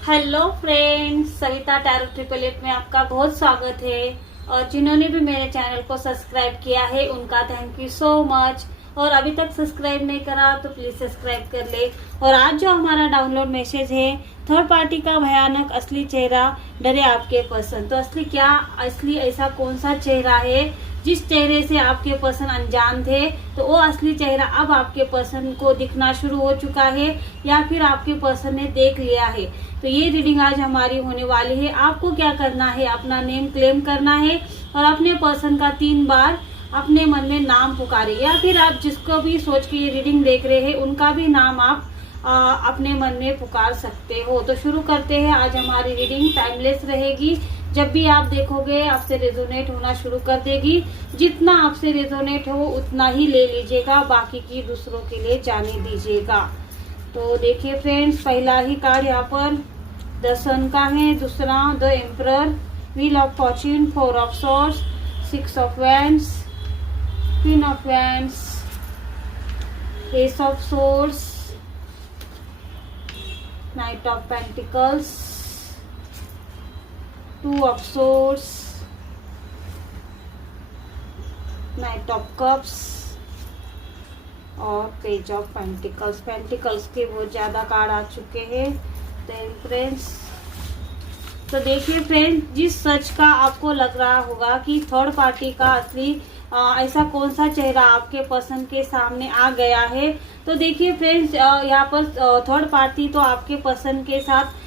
Hello friends, Savita tarot 888 में आपका बहुत स्वागत है। और जिन्होंने भी मेरे चैनल को सब्सक्राइब किया है उनका थैंक यू सो मच। और अभी तक सब्सक्राइब नहीं करा तो प्लीज सब्सक्राइब कर ले। और आज जो हमारा डाउनलोड मैसेज है, थर्ड पार्टी का भयानक असली चेहरा डरे आपके पसंद। तो असली ऐसा कौन सा चेहरा है जिस चेहरे से आपके पसंद अनजान थे, तो वो असली चेहरा अब आपके पसंद को दिखना शुरू हो चुका है या फिर आपके पसंद ने देख लिया है। तो ये रीडिंग आज हमारी होने वाली है। आपको क्या करना है, अपना नेम क्लेम करना है और अपने पर्सन का 3 बार अपने मन में नाम पुकारे, या फिर आप जिसको भी सोच के ये रीडिंग देख रहे हैं उनका भी नाम आप अपने मन में पुकार सकते हो। तो शुरू करते हैं। आज हमारी रीडिंग टाइमलेस रहेगी। जब भी आप देखोगे आपसे रेजोनेट होना शुरू कर देगी। जितना आपसे रेजोनेट हो उतना ही ले लीजिएगा, बाकी की दूसरों के लिए जाने दीजिएगा। तो देखिए फ्रेंड्स, पहला ही कार्ड यहाँ पर द सन का है, दूसरा the emperor, wheel of Fortune, 4 of swords, 6 of wands, queen of wands, S of swords, night of pentacles, 2 of swords, night of cups और पेज ऑफ पेंटिकल्स। पेंटिकल्स के बहुत ज्यादा कार्ड आ चुके हैं। फ्रेंड्स, तो देखिए फ्रेंड्स, जिस सच का आपको लग रहा होगा कि थर्ड पार्टी का असली ऐसा कौन सा चेहरा आपके पसंद के सामने आ गया है, तो देखिए फ्रेंड्स, यहाँ पर थर्ड पार्टी तो आपके पसंद के साथ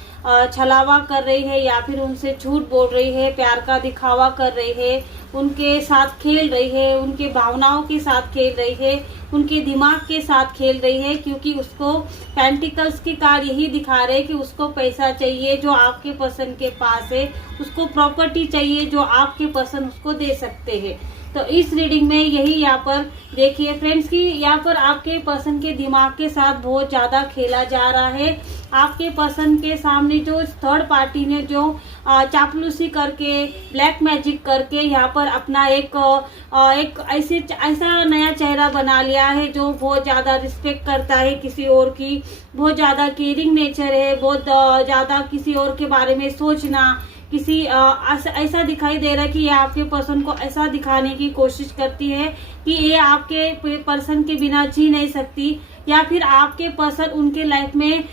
छलावा कर रही है या फिर उनसे झूठ बोल रही है, प्यार का दिखावा कर रही है, उनके साथ खेल रही है, उनके भावनाओं के साथ खेल रही है, उनके दिमाग के साथ खेल रही है। क्योंकि उसको पेंटिकल्स के कार्ड यही दिखा रहे हैं कि उसको पैसा चाहिए जो आपके पसंद के पास है, उसको प्रॉपर्टी चाहिए जो आपके पसंद उसको दे सकते हैं। तो इस रीडिंग में यही यहाँ पर देखिए फ्रेंड्स कि यहाँ पर आपके पसंद के दिमाग के साथ बहुत ज्यादा खेला जा रहा है। आपके पसंद के सामने जो थर्ड पार्टी ने जो चापलूसी करके, ब्लैक मैजिक करके यहाँ पर अपना एक ऐसा नया चेहरा बना लिया है जो बहुत ज्यादा रिस्पेक्ट करता है किसी और की, बहुत ज्यादा केयरिंग नेचर है, बहुत ज्यादा किसी और के बारे में सोचना, किसी ऐसा दिखाई दे रहा है कि ये आपके पर्सन को ऐसा दिखाने की कोशिश करती है कि ये आपके पर्सन के बिना जी नहीं सकती, या फिर आपके पर्सन उनके लाइफ में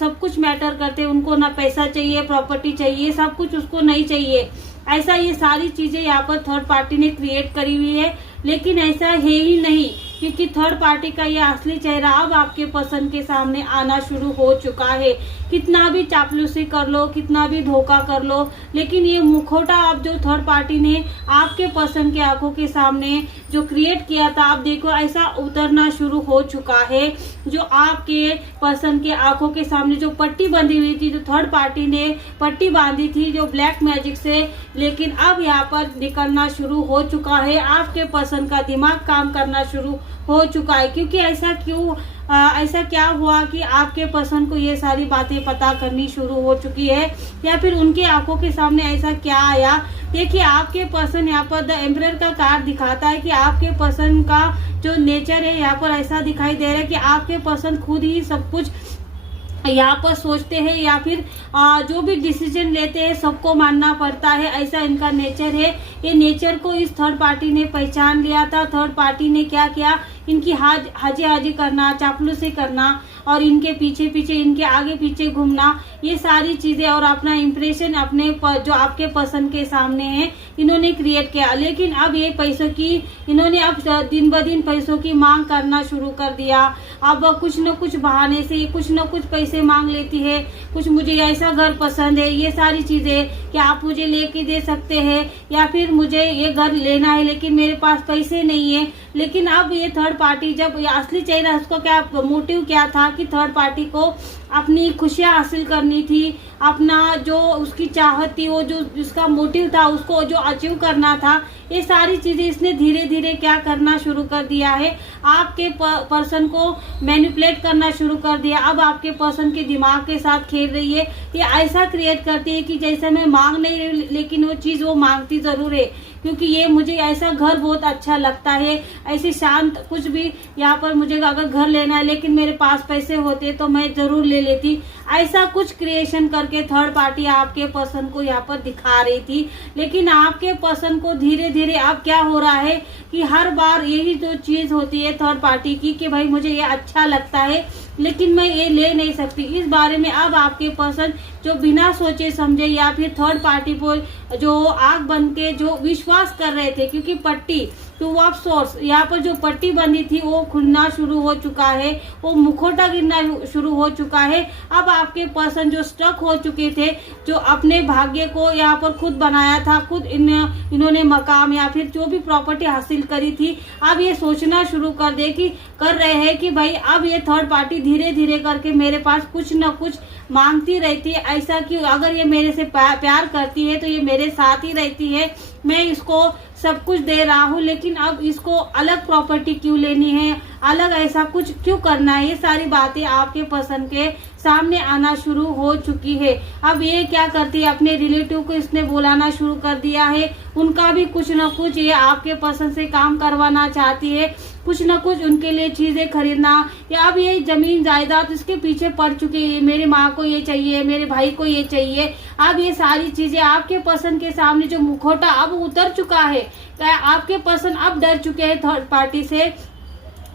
सब कुछ मैटर करते हैं। उनको ना पैसा चाहिए, प्रॉपर्टी चाहिए, सब कुछ उसको नहीं चाहिए। ऐसा ये सारी चीजें यहाँ पर थर्ड पार्टी ने क्रिएट करी हुई है, लेकिन ऐसा है ही नहीं, क्योंकि थर्ड पार्टी का ये असली चेहरा अब आपके पसंद के सामने आना शुरू हो चुका है। कितना भी चापलूसी कर लो, कितना भी धोखा कर लो, लेकिन ये मुखौटा अब जो थर्ड पार्टी ने आपके पसंद के आंखों के सामने जो क्रिएट किया था, आप देखो ऐसा उतरना शुरू हो चुका है। जो आपके पसंद के आंखों के सामने जो पट्टी बंधी हुई थी, जो थर्ड पार्टी ने पट्टी बांधी थी जो ब्लैक मैजिक से, लेकिन अब यहाँ पर निकलना शुरू हो चुका है। आपके पसंद का दिमाग काम करना शुरू हो चुका है। क्योंकि ऐसा क्या हुआ कि आपके पसंद को ये सारी बातें पता करनी शुरू हो चुकी है, या फिर उनके आंखों के सामने ऐसा क्या आया। देखिए, आपके पसंद यहाँ पर द एम्परर का कार्ड दिखाता है कि आपके पसंद का जो नेचर है यहाँ पर ऐसा दिखाई दे रहा है कि आपके पसंद खुद ही सब कुछ यहाँ पर सोचते हैं, या फिर जो भी डिसीजन लेते हैं सबको मानना पड़ता है, ऐसा इनका नेचर है। ये नेचर को इस थर्ड पार्टी ने पहचान लिया था। थर्ड पार्टी ने क्या किया, इनकी हाजी करना, चापलूसी करना और इनके पीछे पीछे, इनके आगे पीछे घूमना, ये सारी चीजें और अपना इम्प्रेशन अपने जो आपके पसंद के सामने है इन्होंने क्रिएट किया। लेकिन अब ये पैसों की, इन्होंने अब दिन ब दिन पैसों की मांग करना शुरू कर दिया। अब कुछ न कुछ बहाने से कुछ न कुछ पैसे मांग लेती है। कुछ मुझे ऐसा घर पसंद है, ये सारी चीजें कि आप मुझे लेके दे सकते हैं, या फिर मुझे ये घर लेना है लेकिन मेरे पास पैसे नहीं है। लेकिन अब ये थर्ड पार्टी, जब असली चेहरा, उसको क्या मोटिव क्या था कि थर्ड पार्टी को अपनी खुशियां हासिल करनी थी, अपना जो उसकी चाहत थी, वो जो जिसका मोटिव था उसको जो अचीव करना था, ये सारी चीजें इसने धीरे धीरे क्या करना शुरू कर दिया है, आपके पर्सन को मैनिपुलेट करना शुरू कर दिया। अब आपके पर्सन के दिमाग के साथ खेल रही है। ये ऐसा क्रिएट करती है कि जैसे मैं मांग नहीं रही, लेकिन वो चीज वो मांगती जरूर है। क्योंकि ये मुझे ऐसा घर बहुत अच्छा लगता है, ऐसे शांत कुछ भी। यहाँ पर मुझे अगर घर लेना है लेकिन मेरे पास पैसे होते तो मैं जरूर ले लेती। ऐसा कुछ क्रिएशन करके थर्ड पार्टी आपके पसंद को यहाँ पर दिखा रही थी। लेकिन आपके पसंद को धीरे धीरे अब क्या हो रहा है कि हर बार यही जो चीज होती है थर्ड पार्टी की कि भाई मुझे ये अच्छा लगता है लेकिन मैं ये ले नहीं सकती। इस बारे में अब आपके पसंद जो बिना सोचे समझे या फिर थर्ड पार्टी पर जो आग बन के जो विश्वास कर रहे थे, क्योंकि पट्टी टू ऑफ सोर्स यहाँ पर जो पट्टी बंधी थी वो खुलना शुरू हो चुका है, वो मुखौटा गिरना शुरू हो चुका है। अब आपके पर्सन जो स्टक हो चुके थे, जो अपने भाग्य को यहाँ पर खुद बनाया था, खुद इन्होंने मकाम या फिर जो भी प्रॉपर्टी हासिल करी थी, अब ये सोचना शुरू कर रहे हैं कि भाई अब ये थर्ड पार्टी धीरे धीरे करके मेरे पास कुछ न कुछ मांगती रहती है। ऐसा कि अगर ये मेरे से प्यार करती है तो ये मेरे साथ ही रहती है, मैं इसको सब कुछ दे रहा हूँ, लेकिन अब इसको अलग प्रॉपर्टी क्यों लेनी है, अलग ऐसा कुछ क्यों करना है। ये सारी बातें आपके पसंद के सामने आना शुरू हो चुकी है। अब ये क्या करती है, अपने रिलेटिव को इसने बुलाना शुरू कर दिया है। उनका भी कुछ न कुछ ये आपके पसंद से काम करवाना चाहती है, कुछ न कुछ उनके लिए चीजें खरीदना, या अब ये जमीन जायदाद इसके पीछे पड़ चुकी है। मेरे माँ को ये चाहिए, मेरे भाई को ये चाहिए। अब ये सारी चीजें आपके पसंद के सामने जो मुखौटा अब उतर चुका है, आपके पसंद अब डर चुके हैं थर्ड पार्टी से।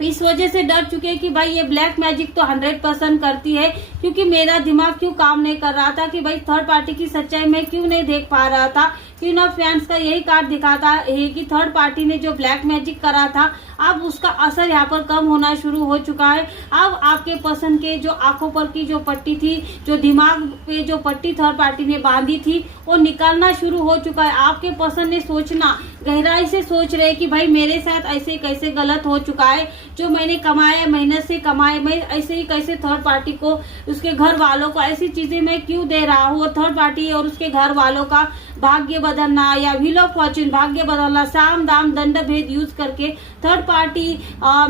इस वजह से डर चुके हैं कि भाई ये ब्लैक मैजिक तो 100% करती है, क्योंकि मेरा दिमाग क्यों काम नहीं कर रहा था कि भाई थर्ड पार्टी की सच्चाई मैं क्यों नहीं देख पा रहा था। क्वीन ऑफ फैंस का यही कार्ड दिखाता है कि थर्ड पार्टी ने जो ब्लैक मैजिक करा था अब उसका असर यहाँ पर कम होना शुरू हो चुका है। अब आपके पसंद के जो आंखों पर की जो पट्टी थी, जो दिमाग पे जो पट्टी थर्ड पार्टी ने बांधी थी, वो निकालना शुरू हो चुका है। आपके पसंद ने सोचना, गहराई से सोच रहे कि भाई मेरे साथ ऐसे कैसे गलत हो चुका है, जो मैंने कमाया, मेहनत से कमाए, मैं ऐसे ही कैसे थर्ड पार्टी को, उसके घर वालों को ऐसी चीजें मैं क्यों दे रहा हूँ। और थर्ड पार्टी और उसके घर वालों का भाग्य बदलना या व्हील ऑफ फॉर्च्यून, भाग्य बदलना, साम दाम दंड भेद यूज करके थर्ड पार्टी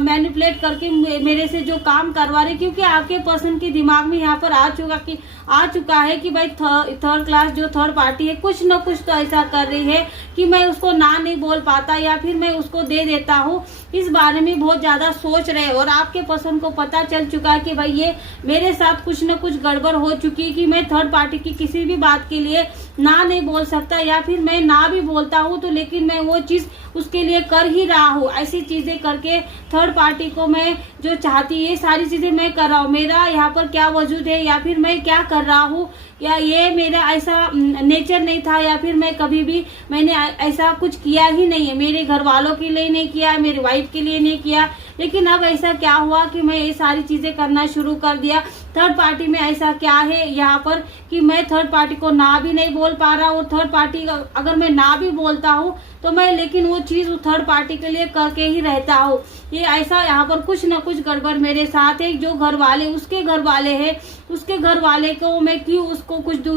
मैनिपुलेट करके मेरे से जो काम करवा रहे, क्योंकि आपके पसंद के दिमाग में यहाँ पर आ चुका है कि भाई थर्ड क्लास जो थर्ड पार्टी है कुछ न कुछ तो ऐसा कर रही है कि मैं उसको ना नहीं बोल पाता या फिर मैं उसको दे देता हूँ। इस बारे में बहुत ज्यादा सोच रहे हैं और आपके पसंद को पता चल चुका है कि भाई ये मेरे साथ कुछ न कुछ गड़बड़ हो चुकी है कि मैं थर्ड पार्टी की किसी भी बात के लिए ना नहीं बोल सकता, या फिर मैं ना भी बोलता हूँ तो लेकिन मैं वो चीज उसके लिए कर ही रहा हूँ। ऐसी चीजें करके थर्ड पार्टी को मैं जो चाहती है ये सारी चीजें मैं कर रहा हूँ। मेरा यहाँ पर क्या वजूद है या फिर मैं क्या कर रहा हूँ, या ये मेरा ऐसा नेचर नहीं था, या फिर मैं कभी भी मैंने ऐसा कुछ किया ही नहीं है, मेरे घर वालों के लिए नहीं किया, मेरी वाइफ के लिए नहीं किया। लेकिन अब ऐसा क्या हुआ कि मैं ये सारी चीजें करना शुरू कर दिया। थर्ड पार्टी में ऐसा क्या है यहाँ पर कि मैं थर्ड पार्टी को ना भी नहीं बोल पा रहा हूँ। थर्ड पार्टी अगर मैं ना भी बोलता हूँ तो मैं लेकिन वो चीज थर्ड पार्टी के लिए करके ही रहता हूँ। ये ऐसा यहाँ पर कुछ न कुछ गड़बड़ मेरे साथ है। जो घर वाले उसके घर वाले है, उसके घर वाले को मैं क्यों उसको कुछ दूं,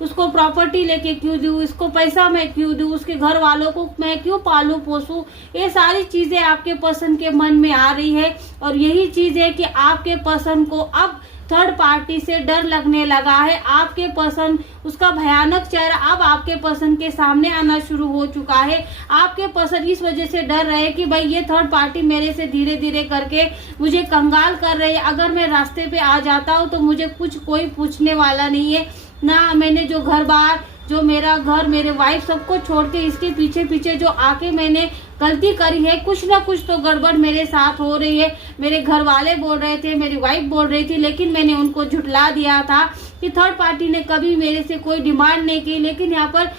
उसको प्रॉपर्टी लेके क्यों दूं, उसको पैसा मैं क्यों दूं, उसके घर वालों को मैं क्यों पालू पोसूं। ये सारी चीजें आपके पसंद के मन में आ रही है और यही चीज है कि आपके पसंद को अब थर्ड पार्टी से डर लगने लगा है। आपके पसंद, उसका भयानक चेहरा अब आपके पसंद के सामने आना शुरू हो चुका है। आपके पसंद इस वजह से डर रहे कि भाई ये थर्ड पार्टी मेरे से धीरे धीरे करके मुझे कंगाल कर रही है। अगर मैं रास्ते पे आ जाता हूँ तो मुझे कुछ कोई पूछने वाला नहीं है ना। मैंने जो घर बार, जो मेरा घर, मेरे वाइफ सबको छोड़ के इसके पीछे पीछे जो आके मैंने गलती करी है, कुछ ना कुछ तो गड़बड़ मेरे साथ हो रही है। मेरे घर वाले बोल रहे थे, मेरी वाइफ बोल रही थी, लेकिन मैंने उनको झुठला दिया था कि थर्ड पार्टी ने कभी मेरे से कोई डिमांड नहीं की। लेकिन यहाँ पर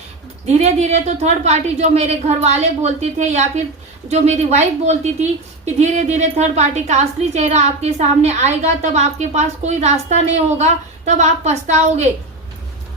धीरे धीरे तो थर्ड पार्टी जो मेरे घर वाले बोलते थे या फिर जो मेरी वाइफ बोलती थी कि धीरे धीरे थर्ड पार्टी का असली चेहरा आपके सामने आएगा, तब आपके पास कोई रास्ता नहीं होगा, तब आप पछताओगे।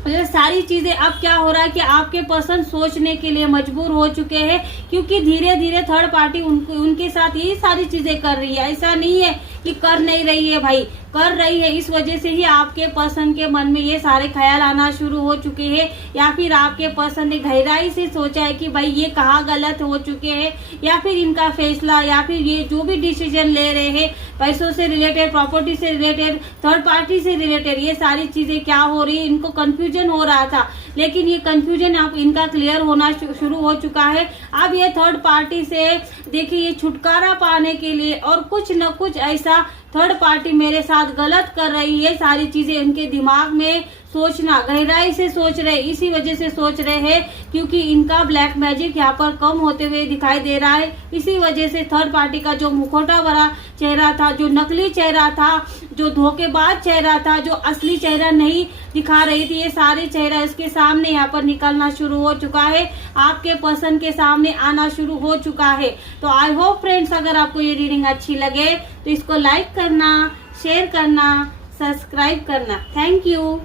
ये सारी चीजें अब क्या हो रहा है कि आपके पसंद सोचने के लिए मजबूर हो चुके हैं, क्योंकि धीरे धीरे थर्ड पार्टी उनके साथ यही सारी चीजें कर रही है। ऐसा नहीं है कि कर नहीं रही है भाई, कर रही है, इस वजह से ही आपके पर्सन के मन में ये सारे ख्याल आना शुरू हो चुके हैं, या फिर आपके पर्सन ने गहराई से सोचा है कि भाई ये कहाँ गलत हो चुके हैं, या फिर इनका फैसला या फिर ये जो भी डिसीजन ले रहे हैं पैसों से रिलेटेड, प्रॉपर्टी से रिलेटेड, थर्ड पार्टी से रिलेटेड, ये सारी चीजें क्या हो रही है, इनको कंफ्यूजन हो रहा था, लेकिन ये कंफ्यूजन अब इनका क्लियर होना शुरू हो चुका है। अब ये थर्ड पार्टी से देखिए ये छुटकारा पाने के लिए और कुछ न कुछ ऐसा थर्ड पार्टी मेरे साथ गलत कर रही है, सारी चीजें इनके दिमाग में सोचना, गहराई से सोच रहे, इसी वजह से सोच रहे हैं क्योंकि इनका ब्लैक मैजिक यहाँ पर कम होते हुए दिखाई दे रहा है। इसी वजह से थर्ड पार्टी का जो मुखौटा भरा चेहरा था, जो नकली चेहरा था, जो धोखेबाज चेहरा था, जो असली चेहरा नहीं दिखा रही थी, ये सारे चेहरा इसके सामने यहाँ पर निकलना शुरू हो चुका है, आपके पर्सन के सामने आना शुरू हो चुका है। तो आई होप फ्रेंड्स, अगर आपको ये रीडिंग अच्छी लगे तो इसको लाइक करना, शेयर करना, सब्सक्राइब करना। Thank you.